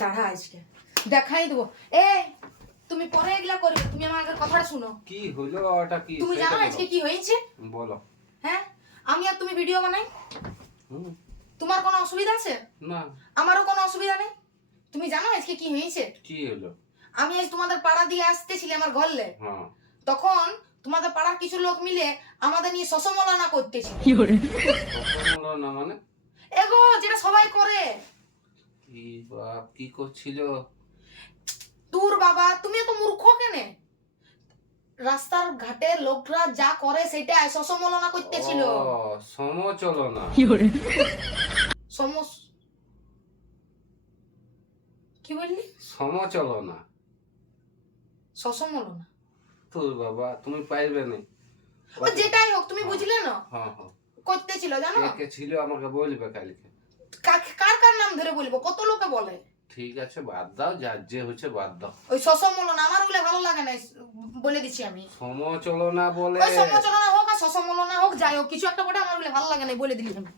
দাঁড়া আজকে দেখাই দেবো। তুমি পরে এগুলা করবে, তুমি আমার আগে কথাটা শুনো। কি হলো ওটা কি তুমি জানো আজকে কি হয়েছে? বলো। হ্যাঁ, আমি আর তুমি ভিডিও বানাই, হুম। তোমার কোনো অসুবিধা আছে? না। আমারও কোনো অসুবিধা নেই। তুমি জানো আজকে কি হয়েছে? কি হলো? আমি আজ তোমাদের পাড়া দিয়ে আসতেছিলাম আমার ঘরলে, হ্যাঁ। তখন তোমাদের পাড়ার কিছু লোক মিলে আমাদের নিয়ে শশমলানা করতেছিল। হলো না মানে? এগো যেটা সবাই করে। কি বাপ কি করছিল? তোর বাবা, তুমি এত মূর্খ কেনে? রাস্তার ঘাটে লোকরা যা করে সেটা শশমলানা করতেছিল। সমচলনা। সমস কি বললি? সমচলনা। শশমলানা তোর বাবা তুমি পাইবে না। ও যেটাই হোক, তুমি বুঝলে না? হ্যাঁ হ্যাঁ। করতেছিল জানো? কে ছিল আমাকে বলবে কালকে। কার কার নাম ধরে বলবো? কত লোকে বলে। ঠিক আছে বাদ দাও, যার যে হচ্ছে বাদ দাও। ওই শশমলানা আমার ওগুলো ভালো লাগে না, বলে দিচ্ছি আমি। সমচলনা বলে। ওই সমচলনা হোক আর শশমলানা হোক, যাই হোক কিছু একটা বটে, আমার ওগুলো ভালো লাগে না, বলে দিলি আমি।